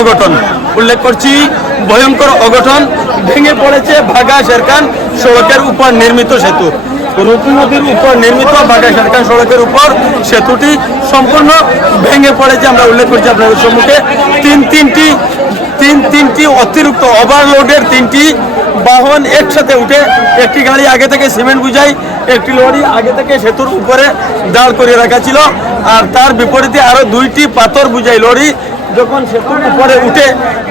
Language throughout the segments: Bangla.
অঘটন। উল্লেখ করছি, ভয়ঙ্কর অঘটন ভেঙে পড়েছে ভাগা শেরকান সড়কের উপর নির্মিত সেতু। রূপী নদীর উপর নির্মিত ভাগা শেরকান সড়কের উপর সেতুটি সম্পূর্ণ ভেঙে পড়েছে। আমরা উল্লেখ করছি আপনাদের সম্মুখে। তিন তিনটি তিন তিনটি অতিরিক্ত ওভারলোডের তিনটি বাহন একসাথে উঠে একটি গাড়ি আগে থেকে সিমেন্ট বুঝাই, একটি লরি আগে থেকে সেতুর উপরে দাঁড় করিয়ে রাখা ছিল। আর তার বিপরীতে আরও দুইটি পাথর বুঝাই লরি যখন সেতুর উপরে উঠে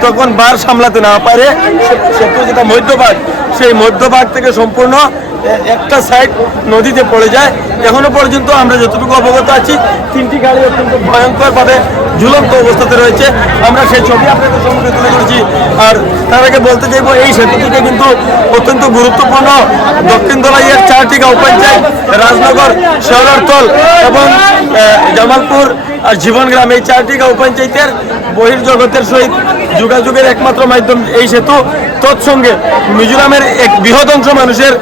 তখন বার সামলাতে না পারে সেতু যেটা মধ্যভাগ, সেই মধ্যভাগ থেকে সম্পূর্ণ একটা সাইড নদীতে পড়ে যায়। এখনও পর্যন্ত আমরা যতটুকু অবগত আছি, তিনটি গাড়ি অত্যন্ত ভয়ঙ্করভাবে ঝুলন্ত অবস্থাতে রয়েছে। আমরা সেই ছবি আপনাদের সম্মুখে তুলে ধরেছি। আর তার আগে বলতে চাইব, এই সেতুটিকে কিন্তু অত্যন্ত গুরুত্বপূর্ণ দক্ষিণ দলাইয়ের চারটি গাঁও পঞ্চায়েত, রাজনগর শেওলারতল এবং জামালপুর আর জীবনগ্রাম এই চারটি গাঁও পঞ্চায়েতের বহির্জগতের সহিত যোগাযোগের একমাত্র মাধ্যম এই সেতু। তৎসঙ্গে মিজোরামের এক বৃহৎ অংশ মানুষের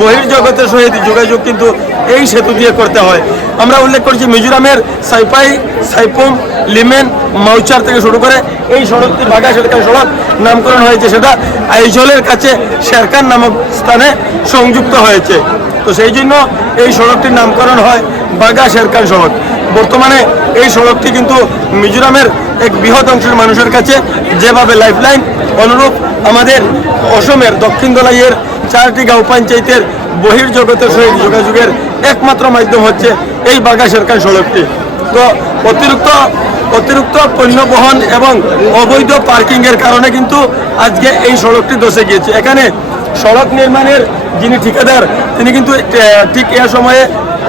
বহির্জগতের সহিত যোগাযোগ কিন্তু এই সেতু দিয়ে করতে হয়। আমরা উল্লেখ করছি, মিজোরামের সাইপাই, সাইপুম, লিমেন, মাউচার থেকে শুরু করে এই সড়কটি ভাগা সরকার সড়ক নামকরণ হয়েছে সেটা আইজলের কাছে শেরকান নামক স্থানে সংযুক্ত হয়েছে। তো সেই জন্য এই সড়কটির নামকরণ হয় বাগা শেরকান সড়ক বর্তমানে এই সড়কটি কিন্তু মিজোরামের এক বৃহৎ অংশের মানুষের কাছে যেভাবে লাইফলাইন অনুরূপ আমাদের অসমের দক্ষিণ দলাইয়ের চারটি গাঁও পঞ্চায়েতের বহির্জগতের সহিত যোগাযোগের একমাত্র মাধ্যম হচ্ছে এই বাগা শেরকান সড়কটি। তো অতিরিক্ত অতিরিক্ত পণ্য বহন এবং অবৈধ পার্কিংয়ের কারণে কিন্তু আজকে এই সড়কটি দশে গিয়েছে। এখানে সড়ক নির্মাণের যিনি ঠিকাদার, তিনি কিন্তু ঠিক এ সময়ে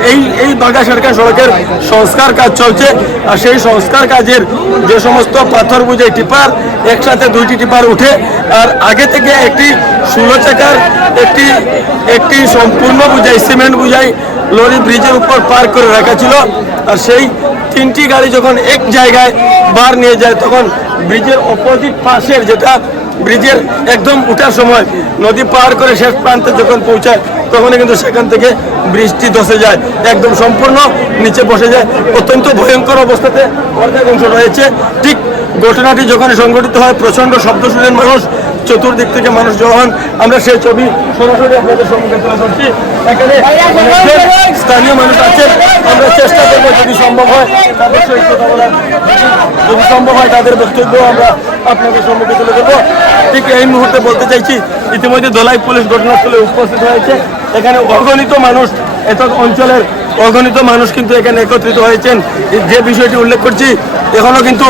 এই এই বাগা সরকার সড়কের সংস্কার কাজ চলছে। আর সেই সংস্কার কাজের যে সমস্ত পাথর বুঝে টিপার, একসাথে দুইটি টিপার উঠে, আর আগে থেকে একটি ষোলো চাকার, একটি একটি সম্পূর্ণ বুঝাই, সিমেন্ট বুঝাই, লরি ব্রিজের উপর পার করে রাখা ছিল। আর সেই তিনটি গাড়ি যখন এক জায়গায় বার নিয়ে যায়, তখন ব্রিজের অপোজিট পাশের যেটা ব্রিজের একদম উঠার সময় নদী পার করে শেষ প্রান্তে যখন পৌঁছায় তখন কিন্তু সেখান থেকে বৃষ্টি ধসে যায়, একদম সম্পূর্ণ নিচে বসে যায়। অত্যন্ত ভয়ঙ্কর অবস্থাতে অর্ধেক অংশ রয়েছে। ঠিক ঘটনাটি যখন সংঘটিত হয়, প্রচণ্ড শব্দ শুনেন মানুষ, চতুর্দিক থেকে মানুষ যখন আমরা সেই ছবি সরাসরি আপনাদের সম্মুখে তুলে ধরছি। এখানে স্থানীয় মানুষ আছেন আমরা চেষ্টা করব যদি সম্ভব হয়, তাদের সহিত কথা বলার। যদি সম্ভব হয়, তাদের বক্তব্য আমরা আপনাদের সম্মুখে তুলে দেবো ঠিক এই মুহূর্তে বলতে চাইছি, ইতিমধ্যে দোলাই পুলিশ ঘটনাস্থলে উপস্থিত হয়েছে। এখানে অগণিত মানুষ এত অঞ্চলের অগণিত মানুষ কিন্তু এখানে একত্রিত হয়েছেন। যে বিষয়টি উল্লেখ করছি এখনও কিন্তু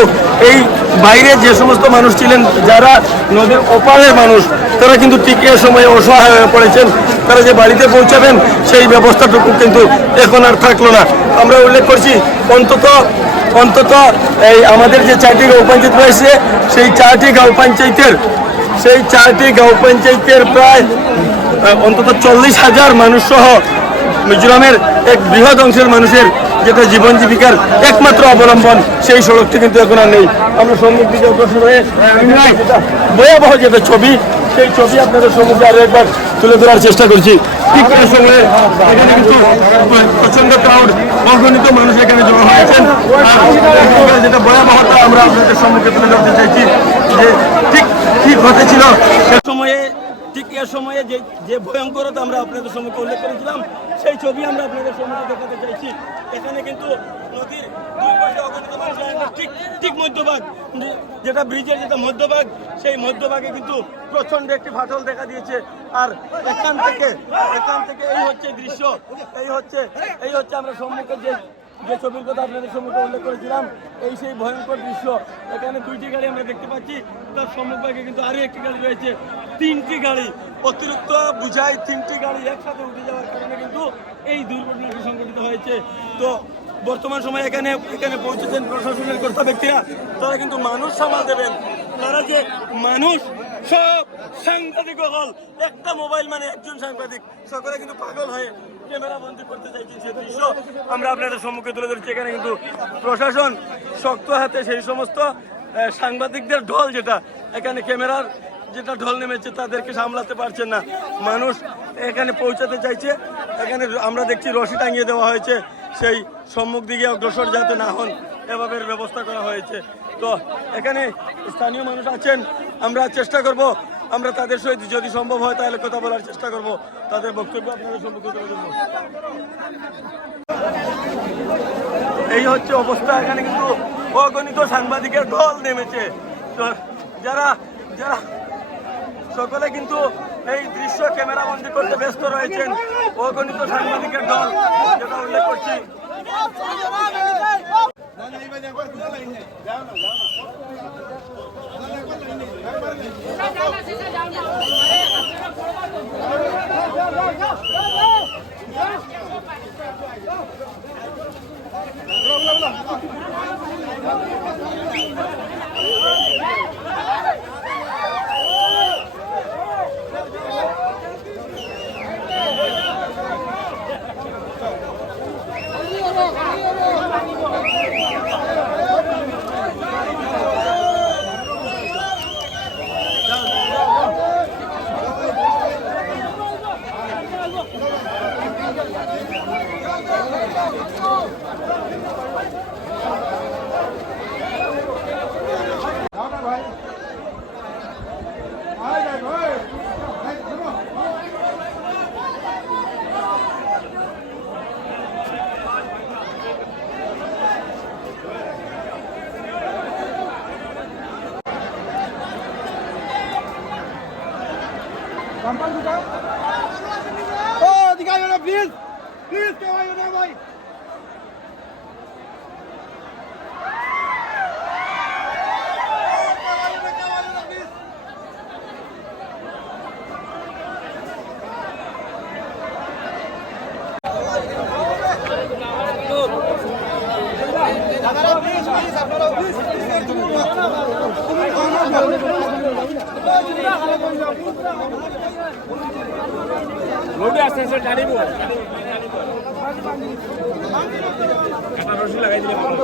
এই বাইরে যে সমস্ত মানুষ ছিলেন, যারা নদীর ওপারের মানুষ, তারা কিন্তু এ সময়ে অসহায় হয়ে পড়েছেন। তারা যে বাড়িতে পৌঁছাবেন, সেই ব্যবস্থাটুকু কিন্তু এখন আর থাকল না। আমরা উল্লেখ করছি, অন্তত অন্তত এই আমাদের যে চারটি গাঁও পঞ্চায়েত রয়েছে, সেই চারটি গাঁও পঞ্চায়েতের, সেই চারটি গাঁও পঞ্চায়েতের প্রায়, অন্তত চল্লিশ হাজার মানুষ সহ মিজোরামের এক বৃহৎ অংশের মানুষের যেটা জীবন জীবিকার একমাত্র অবলম্বন, সেই সড়কটি কিন্তু এখন আর নেই। আমরা সম্মুখ দিকে অগ্রসর হয়ে, ভয়াবহ যেটা ছবি, সেই ছবি আপনাদের সম্মুখে আরও একবার তুলে ধরার চেষ্টা করছি। ঠিক এই সময়ে এখানে কিন্তু প্রচণ্ড ক্রাউড অগণিত মানুষ এখানে জমা হয়েছেন। যেটা ভয়াবহতা আমরা আপনাদের সম্মুখে তুলে ধরতে চাইছি, যে ঠিক কি ঘটেছিল, সে সময়ে ঠিক এ সময়ে যে যে ভয়ঙ্করতা আমরা আপনাদের সম্মুখে উল্লেখ করেছিলাম, সেই ছবি আমরা আপনাদের সম্মুখে দেখাতে চাইছি। এখানে কিন্তু নদীর। ঠিক ঠিক মধ্যভাগ যেটা ব্রিজের যেটা মধ্যভাগ, সেই মধ্যভাগে কিন্তু প্রচণ্ড একটি ফাটল দেখা দিয়েছে। আর এখান থেকে এখান থেকে এই হচ্ছে দৃশ্য, এই হচ্ছে এই হচ্ছে আমরা সম্মুখে যে যে ছবির কথা আপনাদের সম্মুখে উল্লেখ করেছিলাম, এই সেই ভয়ঙ্কর দৃশ্য। এখানে দুইটি গাড়ি আমরা দেখতে পাচ্ছি, তার সম্মুখভাগে কিন্তু আরও একটি গাড়ি রয়েছে। তিনটি গাড়ি। অতিরিক্ত বুঝাই তিনটি গাড়ি একসাথে উঠে যাওয়ার কারণে কিন্তু এই দুর্ঘটনাটি সংঘটিত হয়েছে। তো বর্তমান সময়ে এখানে এখানে পৌঁছেছেন প্রশাসনের কর্তা ব্যক্তিরা। তারা কিন্তু মানুষ সামাল দেবেন। তারা যে মানুষ, সব সাংবাদিক হল একটা মোবাইল মানে একজন সাংবাদিক। সকলে কিন্তু পাগল হয়ে ক্যামেরা বন্দি করতে চাইছেন সে দৃশ্য আমরা আপনাদের সম্মুখে তুলে ধরছি। এখানে কিন্তু প্রশাসন শক্ত হাতে সেই সমস্ত সাংবাদিকদের ঢল যেটা, এখানে ক্যামেরার যেটা ঢল নেমেছে তাদেরকে সামলাতে পারছেন না। মানুষ এখানে পৌঁছাতে চাইছে। এখানে আমরা দেখছি রশি টাঙিয়ে দেওয়া হয়েছে। সেই সম্মুখ দিকে অগ্রসর যাতে না হন, এভাবে ব্যবস্থা করা হয়েছে। তো এখানে স্থানীয় মানুষ আছেন, আমরা চেষ্টা করব, আমরা তাদের সহিত যদি সম্ভব হয় তাহলে কথা বলার চেষ্টা করব। তাদের বক্তব্য আপনাদের সম্মুখে তুলে ধরবো। এই হচ্ছে অবস্থা। এখানে কিন্তু অগণিত সাংবাদিকের ঢল নেমেছে। যারা যারা সকলে কিন্তু এই দৃশ্য ক্যামেরা বন্দি করতে ব্যস্ত রয়েছেন অগণিত সাংবাদিকের দল, যেটা উল্লেখ করছি। ও না প্লিজ প্লিজ কেউ না ভাই রোডে আসতে আসতে টানিব কাটা রশি লাগাই দিলে ভালো।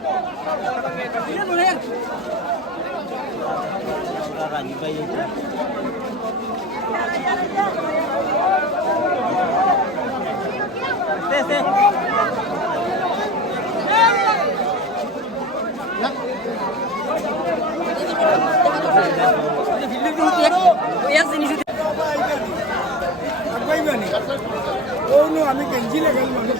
আমি কেঞ্জি লাগাল মানুষ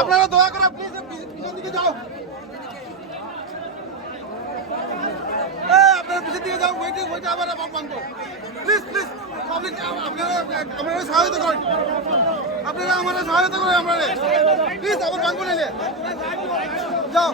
আপনারা দয়া করে প্লিজ পিছন দিকে যাও আপনারা দিকে যাও ওইটা ওইটা আবার আমার প্লিজ প্লিজ পাবলিক আপনারা আপনারা সহায়তা করেন আপনারা আমাদের প্লিজ আবার বাঁধবো নিলে যাও